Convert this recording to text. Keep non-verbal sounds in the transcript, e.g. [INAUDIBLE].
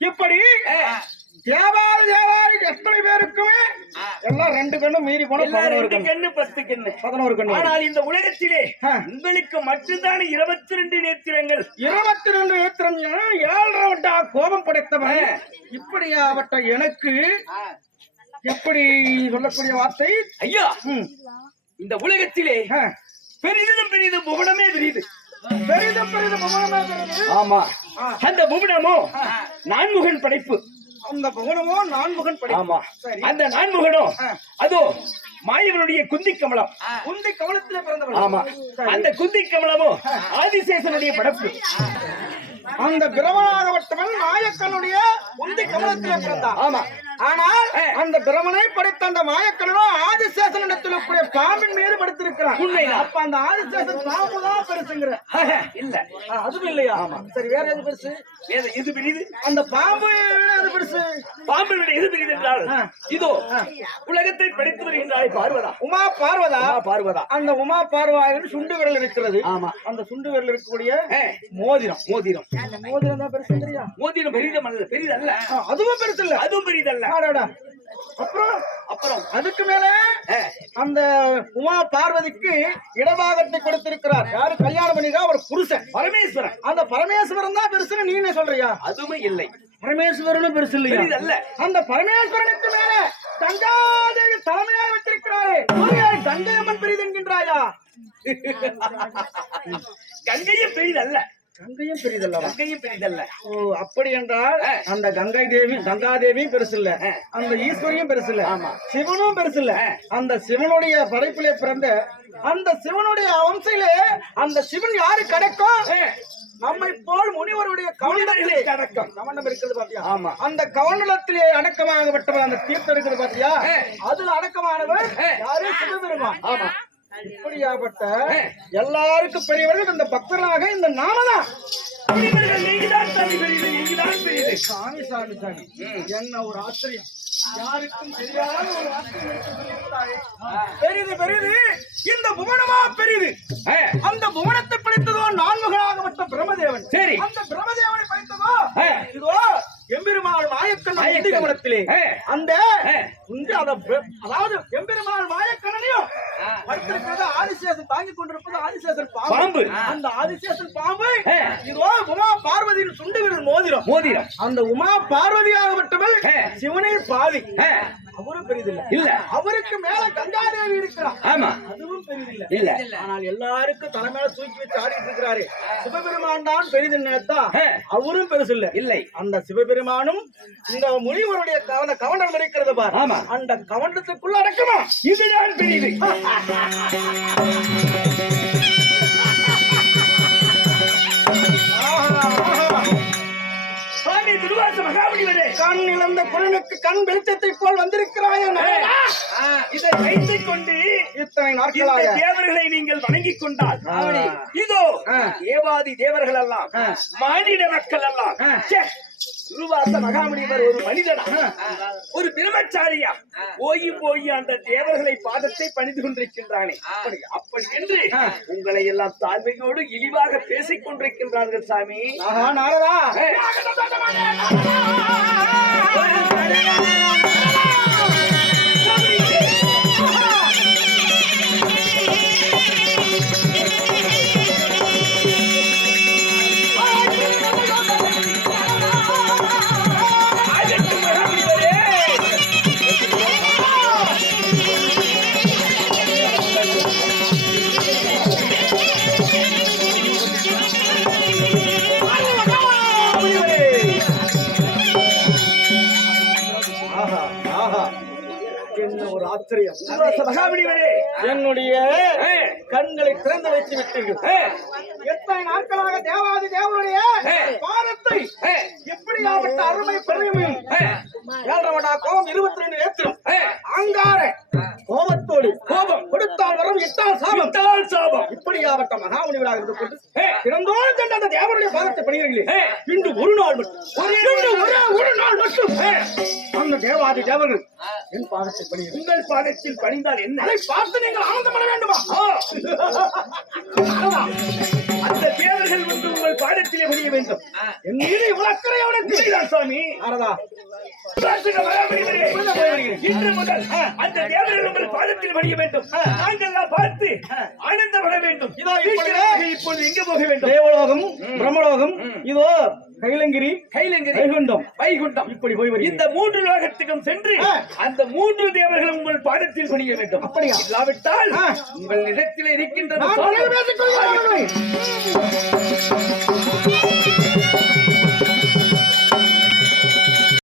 இப்படி தேவாரி தேவாரி எத்தனை பேருக்குமே எல்லாம் ரெண்டு கண்ணும் மீறி போன ரெண்டு கண்ணு. பத்து கண்ணு. பதினோரு கண்ணு. ஆனால் இந்த உலகத்திலே. உங்களுக்கு மட்டும்தான் இருபத்தி ரெண்டு நேத்திரங்கள்? இருபத்தி ரெண்டு ஏத்திரம் ஏழரை வட்டா கோபம் படைத்தவன். இப்படியாவட்ட எனக்கு எப்படி சொல்லக்கூடிய வார்த்தை ஐயா இந்த உலகத்திலே. பெரிதும் பெரிதும் புவனமே பெரியது. பெரிதும் பெரிதும் பெரிது. ஆமா. அந்த புவனமோ? நான்முகன் படைப்பு. அந்த புவனமோ நான்முகன் படை ஆமா. அந்த நான்முகனோ. அதோ மாயவனுடைய குந்தி கமலம் உந்தை கவலத்திலே பிறந்தவன் ஆமா அந்த குந்தி கமலமோ ஆதிசேஷனுடைய படைப்பு. அந்த பிரமனாகப்பட்டவன் நாயக்கனுடைய உந்தை கவலத்திலே பிறந்தான். ஆமா. ஆனால் ஆ. அந்த பிரமனை படைத்த அந்த மாயக்கனோ ஆதிசேஷனிடத்தில் கூடிய பாம்பின் மீது படுத்திருக்கிறான். அப்ப அந்த ஆதிசேஷன் பாம்பு தான் பெருசுங்கிற. இல்ல. அதுவும் இல்லையா? சரி வேற எது பெருசு? வேற எது பெரியது? அந்த பாம்பு அது பெருசு? பாம்பை விட எது பெரியது என்றால். இதோ உலகத்தை படைத்து வருகின்றாய் பார்வதா. உமா பார்வதா? பார்வதா. அந்த உமா பார்வாயில் சுண்டு விரல் இருக்கிறது. ஆமா. அந்த சுண்டு விரல் இருக்கக்கூடிய மோதிரம். மோதிரம். மோதிரம் தான் பெருசுங்கிறியா மோதிரம் பெரிதம் அல்ல பெரிதல்ல ஆ, அதுவும் பெருசு இல்ல. அதுவும் பெரிதல்ல ஆடாடா. அப்புறம் அப்புறம் அதுக்கு மேல அந்த உமா பார்வதிக்கு இடபாகத்தை கொடுத்திருக்கிறார். யாரு? கல்யாணம் பண்ணிக்கா ஒரு புருஷன். பரமேஸ்வரன். அந்த பரமேஸ்வரன் தான் பெருசுன்னு நீ என்ன சொல்றியா? அதுவும் இல்லை. பரமேஸ்வரனும் பெருசு இல்லையா? பெரிதல்ல. அந்த பரமேஸ்வரனுக்கு மேல கங்காதேவி தலைமையாக வச்சிருக்கிறாரே சூரியாய் கங்கையம்மன் பெரிது என்கின்றாயா? கங்கையும் பெரிதல்ல. கங்கையும் பெரிதல்லவா கங்கையும் பெரிதல்ல ஓ அப்படி என்றால். அந்த கங்கை தேவி கங்காதேவியும் பெருசு இல்ல. அந்த ஈஸ்வரியும் பெருசு இல்ல ஆமா. சிவனும் பெருசு இல்ல. அந்த சிவனுடைய படைப்பிலே பிறந்த அந்த சிவனுடைய வம்சையிலே அந்த சிவன் யாரு கிடைக்கும் நம்மை போல் முனிவருடைய முனிவர்களுக்கு அடக்கம். கவனம் இருக்கிறது பாத்தியா ஆமா. அந்த கவனிடத்திலே அடக்கமாகப்பட்டவர் அந்த தீர்த்தம் இருக்குது பாத்தியா. அதுல அடக்கமானவர் ஆ. யாரு சிவபெருமான் ஆமா இப்படியாப்பட்ட எல்லாருக்கும் பெரியவர்கள் இந்த பக்தர்களாக இந்த நாமதான். சாமி பெரியது பெரியது சாமி சாமி. என்ன ஒரு ஆச்சரியம். யாருக்கும் தெரியாத ஒரு ஆச்சரியம். பெரிது பெரிது. இந்த புவனமா பெரிது. ஆ. அந்த அதாவது எம்பெருமாள் மாயக்கண்ணனையும் படுத்திருக்கிறது ஆதிசேஷன் தாங்கிக் கொண்டிருப்பது ஆதிசேஷன் பாம்பு. அந்த ஆதிசேஷன் பாம்பு. இதோ உமா பார்வதியின் சுண்டு விரல் மோதிரம் மோதிரம் அந்த உமா பார்வதியாகப்பட்டவள் ஆ. சிவனில் பாதி அவரும் பெரிதில்ல இல்ல. அவருக்கு மேல கங்காதேவி இருக்கிறார் ஆமா. அதுவும் பெரிதில்ல இல்ல. ஆனால் எல்லாருக்கும் தலை மேல தூக்கி வச்சு ஆடிட்டு இருக்கிறாரு. சிவபெருமான் தான் பெரிது நினைத்தா ஆ. அவரும் பெருசு இல்ல. இல்லை அந்த சிவபெருமானும் இந்த முனிவருடைய கவன கவனம் இருக்கிறது பார். ஆமா. அந்த கவனத்துக்குள்ள அடக்கமா. இதுதான் பெரியது [LAUGHS] துருவாச மகாமுனிவரே கண் இழந்த குழனுக்கு கண் வெளிச்சத்தை போல் வந்திருக்கிறாய். இதை வைத்துக் கொண்டு இத்தனை இந்த நாட்களாக தேவர்களை நீங்கள் வணங்கிக் கொண்டால். இதோ. தேவாதி தேவர்கள் எல்லாம். மானிட மக்கள் எல்லாம் துருவாச மகாமுனிவர் ஒரு மனிதனா? ஒரு பிரம்மச்சாரியா? போய் போய் அந்த தேவர்களை பாதத்தை பணிந்து கொண்டிருக்கின்றானே. அப்படி என்று உங்களை எல்லாம் தாழ்மையோடு இழிவாக பேசிக் கொண்டிருக்கின்றார்கள் சாமி. நாரதா. ஆஹா ஆஹா என்ன ஒரு ஆச்சரியம் என்னுடைய. கண்களை திறந்து வைத்து விட்டீர்கள். எத்தனை நாட்களாக தேவாதி தேவனுடைய. பாதத்தை. எப்படியாப்பட்ட அருமை பெருமையும் ஆ. ஏழரவடா கோபம் இருபத்தி ரெண்டு ஏத்திரம் விட்டால் சாபம் இப்படியாப்பட்ட மகாமுனிவராக இருந்து கொண்டு. திறந்தோடு கண்ட அந்த தேவனுடைய பாதத்தை பணிகிறீர்களே. இன்று ஒரு நாள் மட்டும். ஒரே ஒரு நாள் மட்டும். அந்த தேவாதி தேவர்கள் என் பாதத்தை பணிகிறீர்கள். உங்கள் பாதத்தில் பணிந்தால் என்ன? அதை பார்த்து நீங்கள் ஆனந்தப்பட வேண்டுமா? ஆ. அந்த தேவர்கள் வந்து உங்கள் பாதத்திலே பணிய வேண்டும். என் மீது இவ்வளவு அக்கறை அவனுக்கு. உண்மைதான் இன்று முதல் அந்த தேவர்கள் உங்கள் பாதத்தில் பணிய வேண்டும் நாங்கள் எல்லாம் பார்த்து ஆனந்தப்பட வேண்டும் இதோ இப்பொழுது- எங்கே போக வேண்டும் தேவலோகம் பிரம்மலோகம் இதோ கைலங்கிரி கைலங்கிரி வைகுண்டம் வைகுண்டம் இப்படி போய் வருகிறேன் இந்த மூன்று லோகத்துக்கும் சென்று. அந்த மூன்று தேவர்களும் உங்கள் பாதத்தில் பணிய வேண்டும் அப்படியா? இல்லாவிட்டால். உங்கள் இடத்தில் இருக்கின்ற